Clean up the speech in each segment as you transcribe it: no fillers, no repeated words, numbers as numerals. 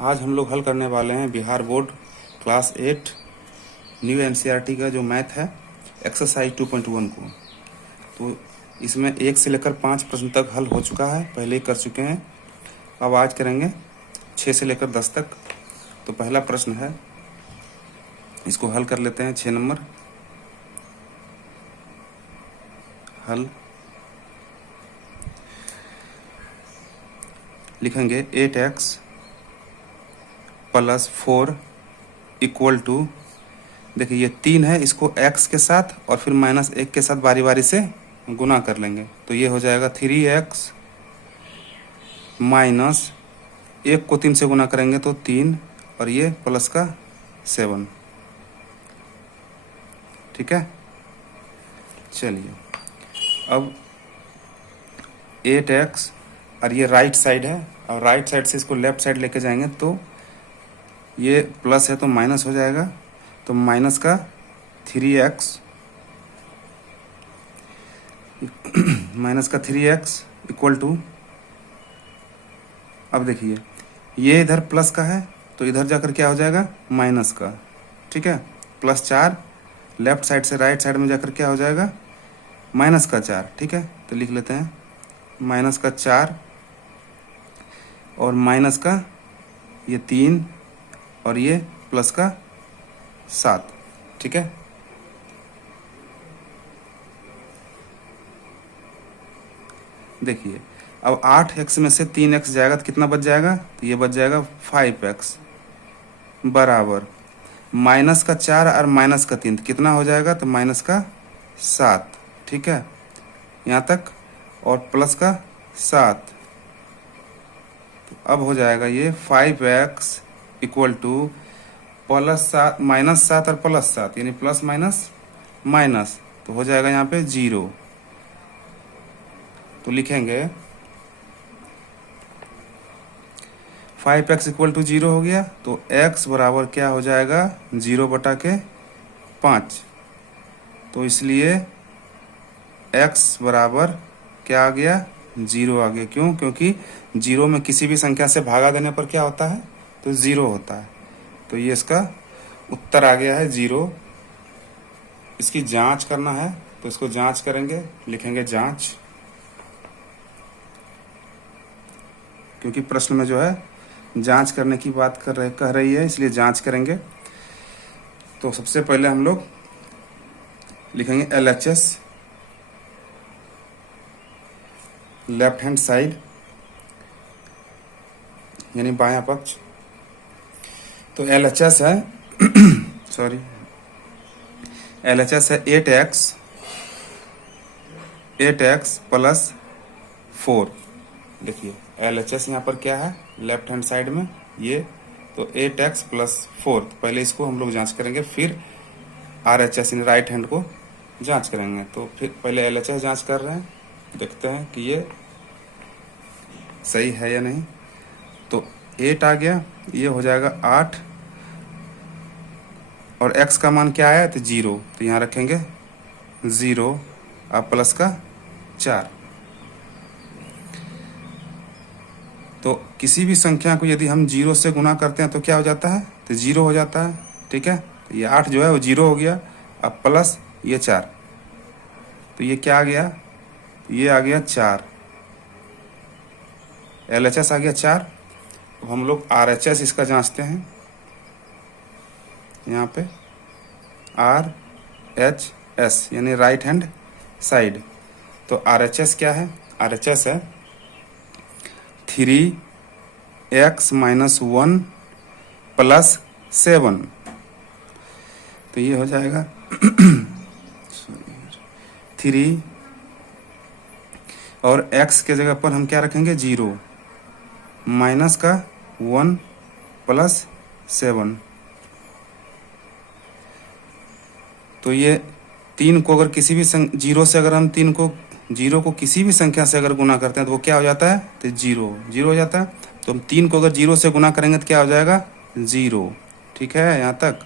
आज हम लोग हल करने वाले हैं Bihar board class 8 new NCERT का जो मैथ है एक्सरसाइज 2.1 को। तो इसमें 1 से लेकर 5 प्रश्न तक हल हो चुका है, पहले ही कर चुके हैं। अब आज करेंगे 6 से लेकर 10 तक। तो पहला प्रश्न है, इसको हल कर लेते हैं। 6 नंबर हल लिखेंगे 8x + 4 = देखिए ये 3 है, इसको x के साथ और फिर -1 के साथ बारी बारी से गुना कर लेंगे। तो ये हो जाएगा 3x माइनस 1 को 3 से गुना करेंगे तो 3 और ये प्लस का 7। ठीक है, चलिए अब 8x और ये राइट साइड है और राइट साइड से इसको लेफ्ट साइड लेके जाएंगे तो ये प्लस है तो माइनस हो जाएगा। तो माइनस का 3x = अब देखिए ये इधर प्लस का है तो इधर जाकर क्या हो जाएगा माइनस का। ठीक है, +4 लेफ्ट साइड से राइट साइड में जाकर क्या हो जाएगा -4। ठीक है, तो लिख लेते हैं -4 और माइनस का ये 3 और ये प्लस का 7। ठीक है, देखिए अब 8x में से 3x जाएगा तो कितना बच जाएगा, तो ये बच जाएगा 5x बराबर -4 और -3 तो कितना हो जाएगा, तो -7। ठीक है, यहाँ तक और प्लस का 7। तो अब हो जाएगा ये 5x = -7 और +7 यानी प्लस माइनस माइनस, तो हो जाएगा यहाँ पे 0। तो लिखेंगे 5x = 0 हो गया तो x बराबर क्या हो जाएगा 0/5। तो इसलिए x बराबर क्या आ गया 0 आ गया। क्यों? क्योंकि 0 में किसी भी संख्या से भागा देने पर क्या होता है, तो 0 होता है। तो ये इसका उत्तर आ गया है 0। इसकी जांच करना है तो इसको जांच करेंगे, लिखेंगे जांच, क्योंकि प्रश्न में जो है जांच करने की बात कह रही है, इसलिए जांच करेंगे। तो सबसे पहले हम लोग लिखेंगे LHS लेफ्ट हैंड साइड यानी बायां पक्ष। तो LHS है सॉरी LHS है 8x + 4। देखिए LHS यहाँ पर क्या है लेफ्ट हैंड साइड में ये, तो 8x + 4। तो पहले इसको हम लोग जांच करेंगे, फिर RHS यानी राइट हैंड को जांच करेंगे। तो फिर पहले LHS जांच कर रहे हैं, देखते हैं कि ये सही है या नहीं। तो 8 आ गया, ये हो जाएगा 8 और x का मान क्या आया, तो 0। तो यहाँ रखेंगे 0 और प्लस का 4। तो किसी भी संख्या को यदि हम 0 से गुना करते हैं तो क्या हो जाता है, तो 0 हो जाता है। ठीक है, तो ये 8 जो है वो 0 हो गया, अब प्लस ये 4, तो ये क्या आ गया, ये आ गया 4। LHS आ गया 4। अब हम लोग RHS इसका जांचते हैं, यहाँ पे RHS यानी राइट हैंड साइड। तो RHS क्या है, RHS है 3x - 1 + 7। तो ये हो जाएगा 3 और x के जगह पर हम क्या रखेंगे 0 माइनस का 1 + 7। तो ये 3 को अगर किसी भी 0 से अगर हम 0 को किसी भी संख्या से अगर गुना करते हैं तो वो क्या हो जाता है, तो 0 हो जाता है। तो हम 3 को अगर 0 से गुना करेंगे तो क्या हो जाएगा 0। ठीक है, यहाँ तक।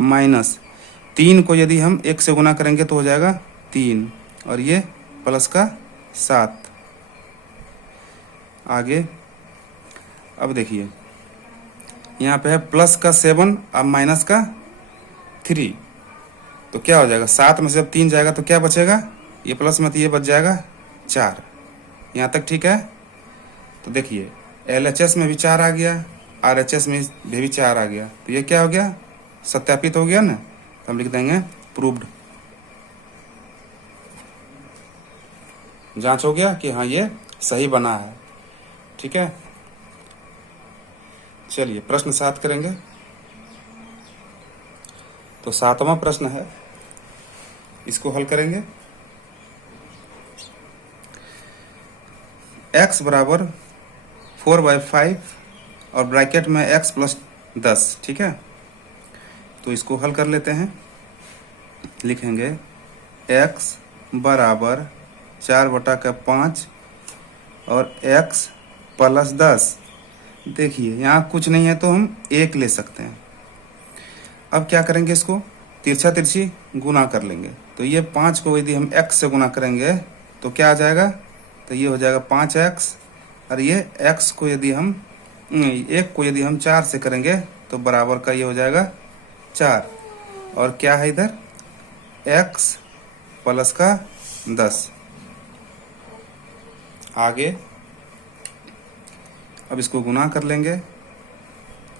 माइनस 3 को यदि हम 1 से गुना करेंगे तो हो जाएगा 3 और ये प्लस का 7। आगे अब देखिए यहाँ पे है प्लस का 7 और माइनस का 3, तो क्या हो जाएगा 7 में से जब 3 जाएगा तो क्या बचेगा, ये प्लस में तो ये बच जाएगा 4। यहाँ तक ठीक है। तो देखिए LHS में भी 4 आ गया, RHS में भी 4 आ गया, तो ये क्या हो गया, सत्यापित हो गया ना। तो हम लिख देंगे प्रूव्ड, जांच हो गया कि हाँ ये सही बना है। ठीक है, चलिए प्रश्न 7 करेंगे। तो 7वां प्रश्न है, इसको हल करेंगे। x बराबर 4/5 और ब्रैकेट में x प्लस 10। ठीक है, तो इसको हल कर लेते हैं। लिखेंगे x बराबर 4/5 और x प्लस 10। देखिए यहाँ कुछ नहीं है तो हम 1 ले सकते हैं। अब क्या करेंगे, इसको तिरछा तिरछी गुना कर लेंगे। तो ये 5 को यदि हम x से गुना करेंगे तो क्या आ जाएगा, तो ये हो जाएगा 5x, और ये x को यदि हम 1 को यदि हम 4 से करेंगे तो बराबर का ये हो जाएगा 4, और क्या है इधर x प्लस का 10। आगे अब इसको गुना कर लेंगे,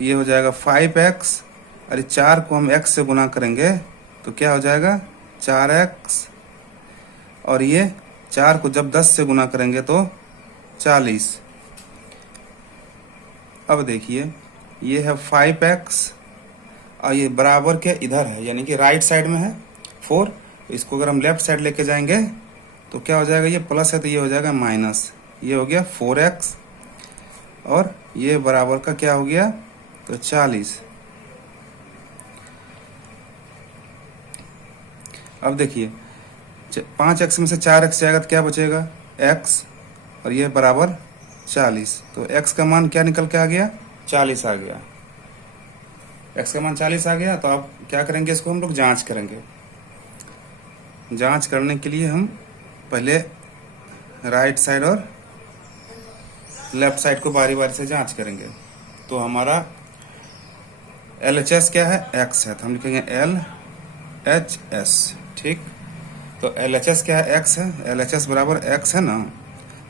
ये हो जाएगा 5x, और 4 को हम x से गुना करेंगे तो क्या हो जाएगा 4x, और ये 4 को जब 10 से गुना करेंगे तो 40। अब देखिए ये है 5x और ये बराबर के इधर है, यानी कि राइट साइड में है 4। इसको अगर हम लेफ्ट साइड लेके जाएंगे तो क्या हो जाएगा, ये प्लस है तो ये हो जाएगा माइनस, ये हो गया 4x, और ये बराबर का क्या हो गया, तो 40। अब देखिए 5x में से 4x जाएगा तो क्या बचेगा x, और ये बराबर 40। तो x का मान क्या निकल के आ गया, 40 आ गया। x का मान 40 आ गया। तो अब क्या करेंगे, इसको हम लोग जांच करेंगे। जांच करने के लिए हम पहले राइट साइड और लेफ्ट साइड को बारी बारी से जांच करेंगे। तो हमारा LHS क्या है, x है, तो हम लिखेंगे LHS। ठीक, तो LHS क्या है, x है, LHS बराबर x है ना।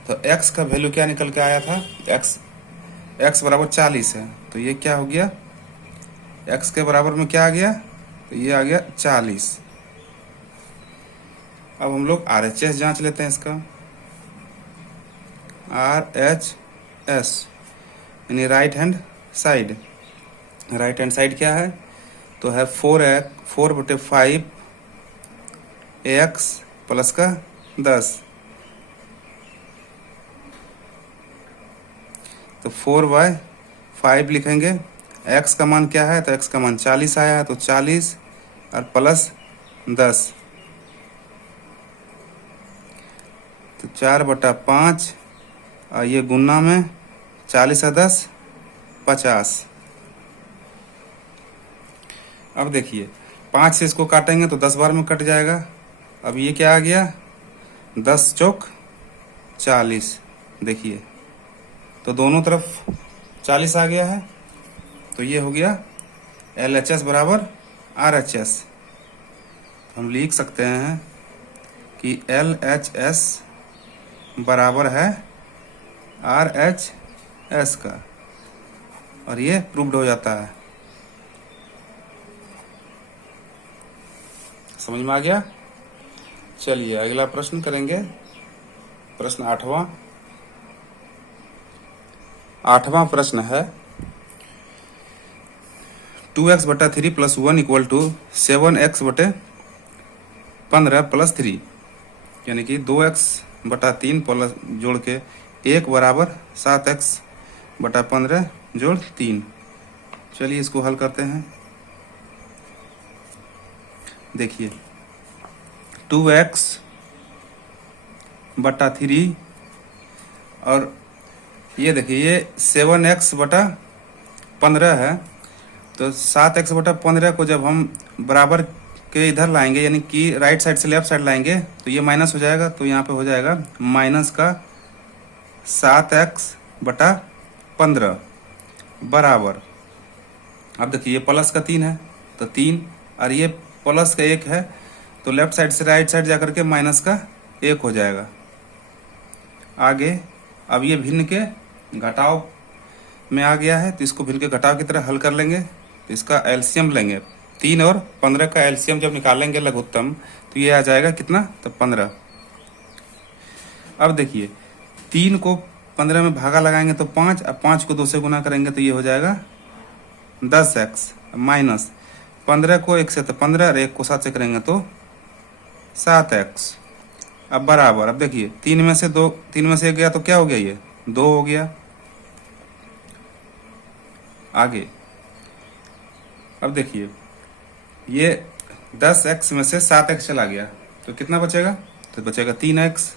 तो x का वैल्यू क्या निकल के आया था, x बराबर 40 है, तो ये क्या हो गया, x के बराबर में क्या आ गया, तो ये आ गया 40। अब हम लोग RHS जांच लेते हैं इसका। RHS यानी right hand side. Right hand side क्या है, तो है 4/5 AX प्लस का 10। तो 4/5 लिखेंगे। x का मान क्या है, तो x का मान 40 आया है, तो 40 और प्लस 10, तो 4/5, और ये गुना में 40 और 10 50। अब देखिए 5 से इसको काटेंगे तो 10 बार में कट जाएगा। अब ये क्या आ गया, 10 चौक 40। देखिए तो दोनों तरफ 40 आ गया है। तो ये हो गया LHS बराबर RHS। हम लिख सकते हैं कि LHS बराबर है RHS का, और ये प्रूव्ड हो जाता है। समझ में आ गया। चलिए अगला प्रश्न करेंगे, प्रश्न 8वां प्रश्न है 2x/3 + 1 = 7x/15 + 3, यानी कि 2x/3 प्लस जोड़ के 1 बराबर 7x/15 जोड़ 3। चलिए इसको हल करते हैं। देखिए 2x/3 और ये देखिए ये 7x/15 है। तो 7x/15 को जब हम बराबर के इधर लाएंगे, यानी कि राइट साइड से लेफ्ट साइड लाएंगे, तो ये माइनस हो जाएगा। तो यहाँ पे हो जाएगा माइनस का 7x/15 बराबर अब देखिए ये प्लस का 3 है तो 3, और ये प्लस का 1 है तो लेफ्ट साइड से राइट साइड जाकर के माइनस का 1 हो जाएगा। आगे अब ये भिन्न के घटाव में आ गया है तो इसको भिन्न के घटाव की तरह हल कर लेंगे। तो इसका एलसीएम लेंगे, 3 और 15 का एलसीएम जब निकालेंगे लघुत्तम तो ये आ जाएगा कितना, तो 15। अब देखिए 3 को 15 में भागा लगाएंगे तो 5, अब 5 को 2 से गुना करेंगे तो ये हो जाएगा 10x, माइनस 15 को 1 से तो 15 और 1 को 7 से करेंगे तो 7x। अब बराबर, अब देखिए 3 में से 1 गया तो क्या हो गया, ये 2 हो गया। आगे अब देखिए ये 10x में से 7x चला गया तो कितना बचेगा, तो बचेगा 3x।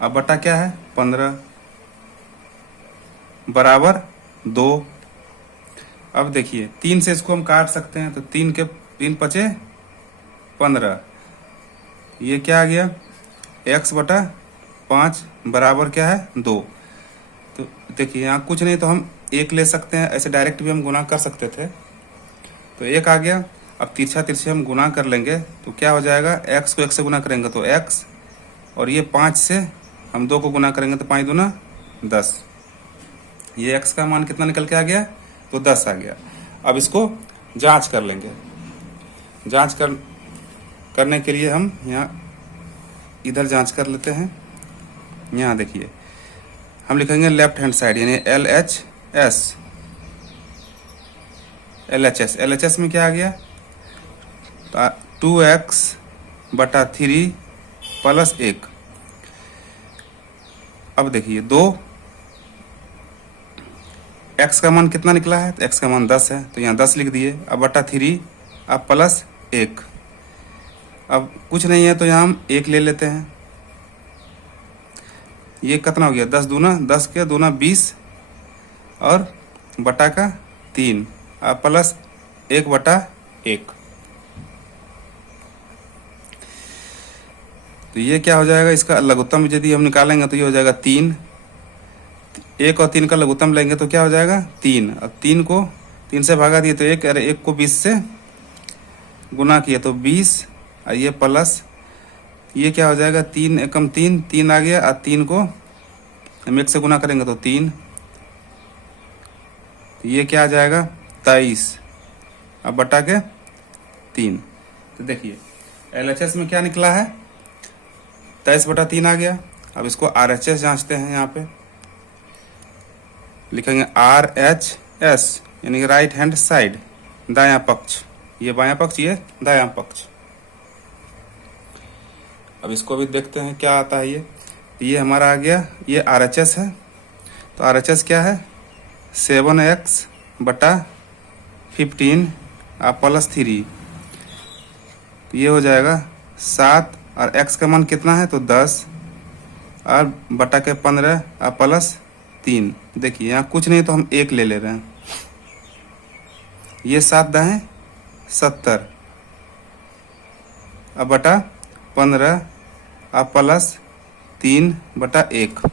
अब बटा क्या है, 15 बराबर 2। अब देखिए 3 से इसको हम काट सकते हैं तो 3 बचे 15, ये क्या आ गया, x बटा 5 बराबर क्या है, 2। तो देखिए यहाँ कुछ नहीं तो हम 1 ले सकते हैं, ऐसे डायरेक्ट भी हम गुना कर सकते थे तो 1 आ गया। अब तिरछा तिरछे हम गुना कर लेंगे तो क्या हो जाएगा, x को 1 से गुना करेंगे तो x, और ये 5 से हम 2 को गुना करेंगे तो 5 दूना 10। ये x का मान कितना निकल के आ गया, तो 10 आ गया। अब इसको जांच कर लेंगे। जांच करने के लिए हम यहाँ इधर जांच कर लेते हैं। यहाँ देखिए हम लिखेंगे लेफ्ट हैंड साइड यानी LHS में क्या आ गया, 2x बटा 3 प्लस 1। अब देखिए 2, x का मान कितना निकला है, तो x का मान 10 है तो यहाँ 10 लिख दिए। अब बटा 3, अब प्लस 1। अब कुछ नहीं है तो यहाँ हम 1 ले लेते हैं। ये कितना हो गया, 10 दूना 10 के दूना 20 और बटा का 3, अब प्लस 1 बटा 1। तो ये क्या हो जाएगा, इसका लघुत्तम यदि हम निकालेंगे तो ये हो जाएगा 3। 1 और 3 का लघुत्तम लेंगे तो क्या हो जाएगा, 3। अब 3 को 3 से भागा दिए तो 1, अरे 1 को 20 से गुना किया तो 20, और ये प्लस ये क्या हो जाएगा, 3 एकम 3 आ गया, और 3 को हम 1 से गुना करेंगे तो 3, तो ये क्या आ जाएगा 23। अब बटा के 3। तो देखिए LHS में क्या निकला है, 23 बटा 3 आ गया। अब इसको RHS जांचते हैं। यहाँ पे लिखेंगे RHS यानी कि राइट हैंड साइड, दायां पक्ष, ये बायां पक्ष, ये दायां पक्ष। अब इसको भी देखते हैं क्या आता है। ये हमारा आ गया, ये RHS है। तो RHS क्या है, 7x बटा 15 प्लस 3, तो ये हो जाएगा 7, और x का मान कितना है तो 10, और बटा के 15 प्लस 3। देखिए यहाँ कुछ नहीं तो हम 1 ले रहे हैं। ये 7 दाएं 70, अब बटा 15 प्लस 3 बटा 1।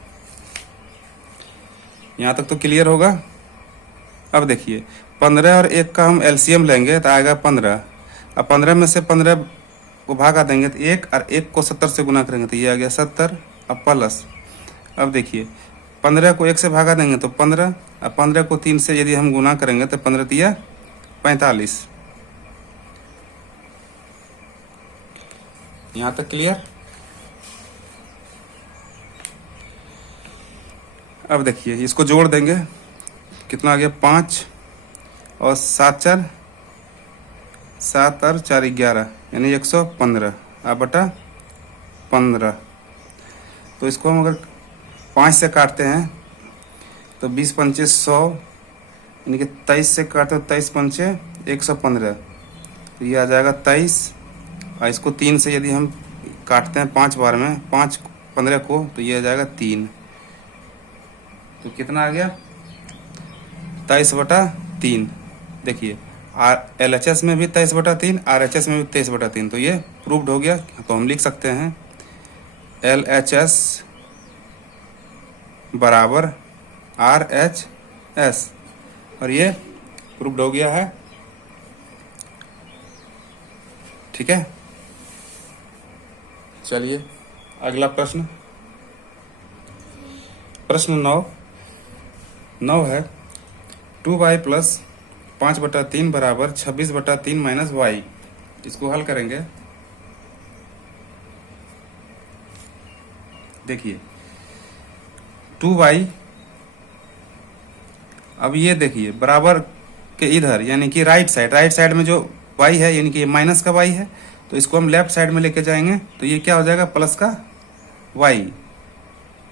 यहाँ तक तो क्लियर होगा। अब देखिए 15 और 1 का हम एलसीएम लेंगे तो आएगा 15। अब 15 में से 15 को भागा देंगे तो 1, और 1 को 70 से गुना करेंगे तो ये आ गया 70। अब प्लस, अब देखिए 15 को 1 से भागा देंगे तो 15, अब 15 को 3 से यदि हम गुना करेंगे तो 15 दिया 45। यहाँ तक क्लियर। अब देखिए इसको जोड़ देंगे, कितना आ गया 5 और 7 और 4 11 यानी 115 बटा 15। तो इसको हम अगर 5 से काटते हैं तो 20 पंचे 100 यानी कि 23 से काटते हो 23 पंचे 115, तो ये आ जाएगा 23। और इसको 3 से यदि हम काटते हैं 5 बार में, 5 15 को, तो ये आ जाएगा 3। तो कितना आ गया 23 बटा 3। देखिए LHS में भी 23 बटा 3, RHS में भी 23 बटा 3, तो ये प्रूव्ड हो गया। तो हम लिख सकते हैं LHS बराबर RHS, और ये प्रूव्ड हो गया है। ठीक है, चलिए अगला प्रश्न, प्रश्न 9 है 2y प्लस 5/3 बराबर 26/3 माइनस वाई। इसको हल करेंगे। देखिए 2y, अब ये देखिए बराबर के इधर यानी कि राइट साइड में जो y है यानी कि माइनस का y है, तो इसको हम लेफ्ट साइड में लेके जाएंगे तो ये क्या हो जाएगा प्लस का y।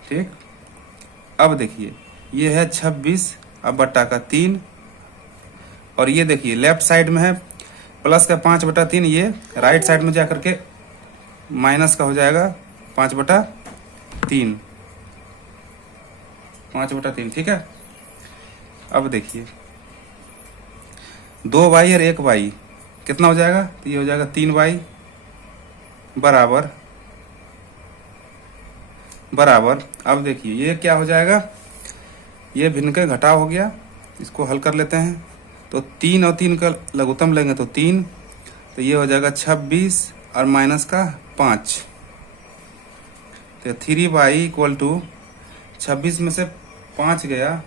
ठीक, अब देखिए ये है 26 अब बट्टा का 3, और ये देखिए लेफ्ट साइड में है प्लस का 5/3, ये राइट साइड में जाकर के माइनस का हो जाएगा 5/3। ठीक है, अब देखिए 2y और 1y कितना हो जाएगा, तो ये हो जाएगा 3y बराबर अब देखिए ये क्या हो जाएगा, ये भिन्न का घटाव हो गया। इसको हल कर लेते हैं तो 3 और 3 का लघुत्तम लेंगे तो 3, तो ये हो जाएगा 26 और माइनस का 5, तो 3y इक्वल टू 26 में से 5 गया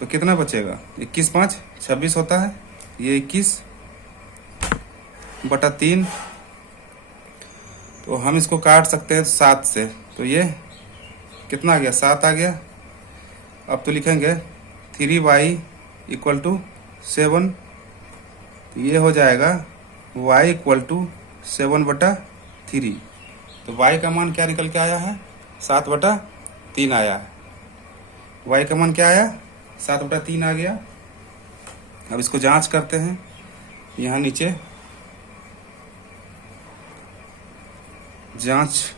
तो कितना बचेगा, 21 5 26 होता है, ये 21/3, तो हम इसको काट सकते हैं 7 से, तो ये कितना आ गया 7 आ गया। अब तो लिखेंगे 3y इक्वल टू 7, तो ये हो जाएगा y इक्वल टू 7/3, तो y का मान क्या निकल के आया है 7/3 आया है। y का मान क्या आया 7/3 आ गया। अब इसको जांच करते हैं, यहाँ नीचे जांच,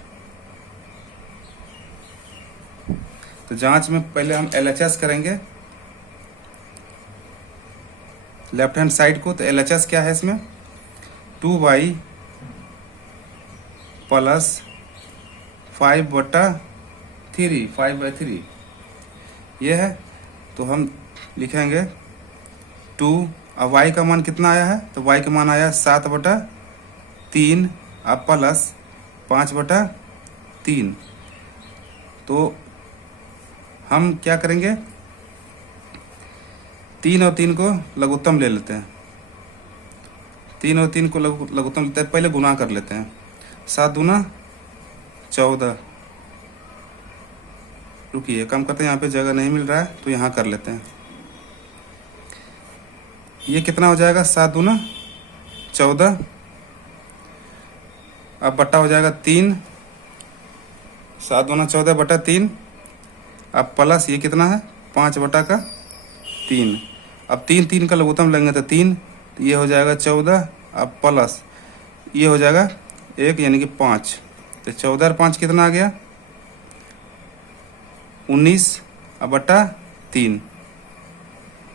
तो जांच में पहले हम LHS करेंगे लेफ्ट हैंड साइड को, तो LHS क्या है इसमें 2y प्लस 5/3 ये है, तो हम लिखेंगे 2, अब y का मान कितना आया है, तो y का मान आया 7/3 अब प्लस 5/3, तो हम क्या करेंगे 3 और 3 को लघुत्तम ले लेते हैं, 3 और 3 को लघुत्तम लेते हैं, पहले गुना कर लेते हैं, 7 दूना 14, रुकिए कम करते हैं, यहाँ पे जगह नहीं मिल रहा है तो यहाँ कर लेते हैं, ये कितना हो जाएगा 7 दूना 14, अब बट्टा हो जाएगा 3, 7 दूना 14/3, अब प्लस ये कितना है 5/3, अब 3 का लघुत्तम लेंगे तो 3, तो ये हो जाएगा 14, अब प्लस ये हो जाएगा 1 यानी कि 5, तो 14 और 5 कितना आ गया 19/3,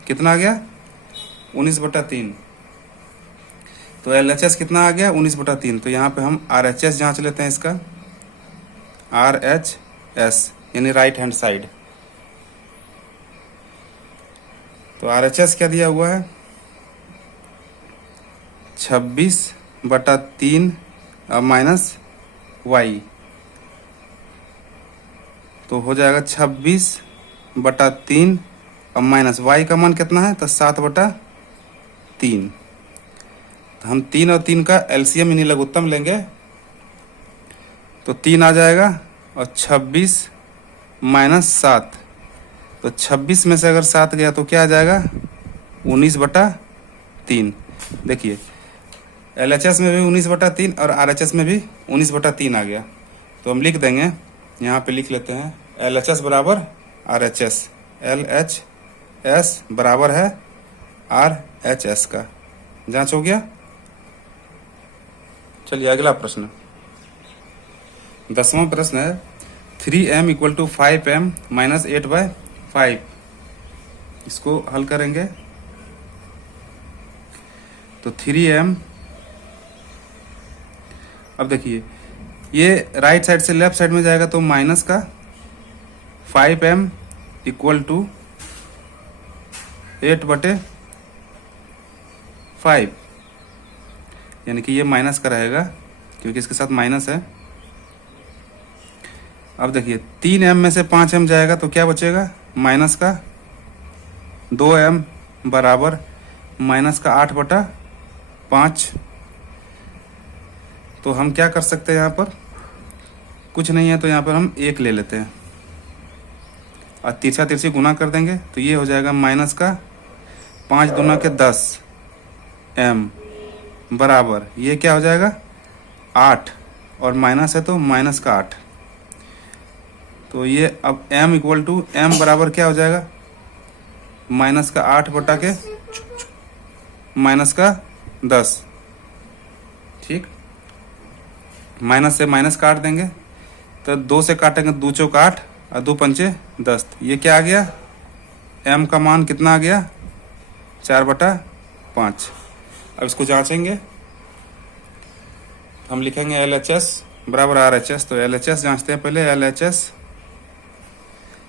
कितना आ गया 19/3, तो LHS कितना आ गया 19/3, तो यहाँ पे हम RHS जांच लेते हैं इसका, RHS यानी राइट हैंड साइड, तो RHS क्या दिया हुआ है 26/3 माइनस y, तो हो जाएगा 26/3 और माइनस y का मान कितना है तो 7/3, तो हम 3 और 3 का LCM यानी लघुत्तम लेंगे तो 3 आ जाएगा और 26 माइनस 7, तो 26 में से अगर 7 गया तो क्या आ जाएगा 19/3। देखिए LHS में भी 19/3 और RHS में भी 19/3 आ गया, तो हम लिख देंगे, यहाँ पे लिख लेते हैं LHS बराबर RHS, LHS बराबर है RHS का। जांच हो गया। चलिए अगला प्रश्न, 10वां प्रश्न है 3m equal to 5m minus 8/5। इसको हल करेंगे तो 3m, अब देखिए ये राइट साइड से लेफ्ट साइड में जाएगा तो माइनस का 5m इक्वल टू 8/5, 5, यानी कि ये माइनस का रहेगा क्योंकि इसके साथ माइनस है। अब देखिए 3m में से 5m जाएगा तो क्या बचेगा, माइनस का 2m बराबर माइनस का 8/5। तो हम क्या कर सकते हैं, यहाँ पर कुछ नहीं है तो यहाँ पर हम 1 ले लेते हैं और तिरछा तिरछी गुना कर देंगे तो ये हो जाएगा माइनस का 5 दूना के 10 m बराबर ये क्या हो जाएगा 8, और माइनस है तो माइनस का 8। तो ये अब m इक्वल टू m बराबर क्या हो जाएगा, माइनस का 8 बटा के माइनस का 10। ठीक, माइनस से माइनस काट देंगे तो 2 से काटेंगे 2 चौक 8 और 2 पंचे 10। ये क्या आ गया, m का मान कितना आ गया 4/5। अब इसको जांचेंगे, हम लिखेंगे LHS बराबर RHS। तो LHS जांचते हैं पहले।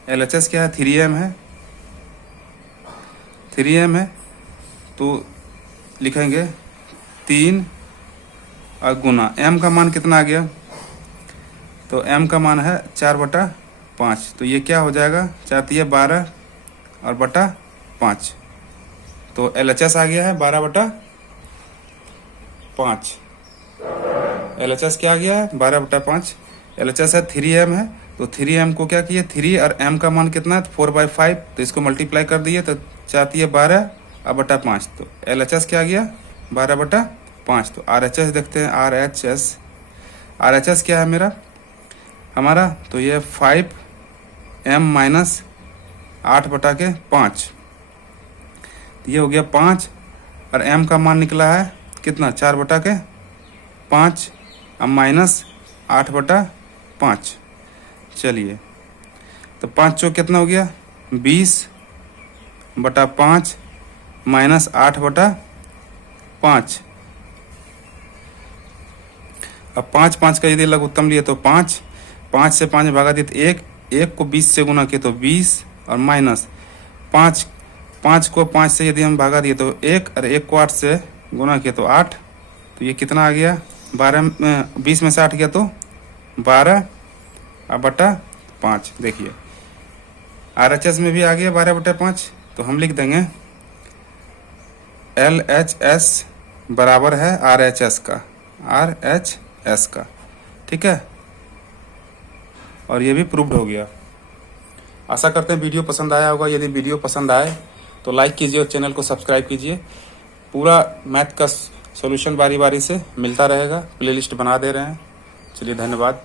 LHS क्या है, 3m है, 3m है तो लिखेंगे 3 और गुना m का मान कितना आ गया, तो m का मान है 4/5। तो ये क्या हो जाएगा, 4 12 और बटा 5। तो LHS आ गया है 12/5। LHS क्या आ गया है 12/5। LHS है 3m है तो 3m को क्या किए, 3 और m का मान कितना है 4/5, तो इसको मल्टीप्लाई कर दिए तो 4 12 और बटा 5। तो LHS क्या आ गया 12/5। तो RHS देखते हैं, RHS क्या है मेरा हमारा, तो ये 5m माइनस 8/5। ये हो गया 5 और m का मान निकला है कितना 4/5 अब माइनस 8/5। चलिए तो 5 चौक कितना हो गया 20/5 माइनस 8/5। अब 5 का यदि लघुत्तम लिए तो 5 से 5 भागा दिए तो 1 को 20 से गुना किए तो 20 और माइनस 5 को 5 से यदि हम भागा दिए तो 1 और 1 को 8 से गुना किए तो 8। तो ये कितना आ गया 20 में से 8 गया तो 12/5। देखिए RHS में भी आ गया 12/5। तो हम लिख देंगे LHS बराबर है RHS का। ठीक है, और ये भी प्रूव्ड हो गया। आशा करते हैं वीडियो पसंद आया होगा। यदि वीडियो पसंद आए तो लाइक कीजिए और चैनल को सब्सक्राइब कीजिए। पूरा मैथ का सॉल्यूशन बारी बारी से मिलता रहेगा, प्लेलिस्ट बना दे रहे हैं। चलिए धन्यवाद।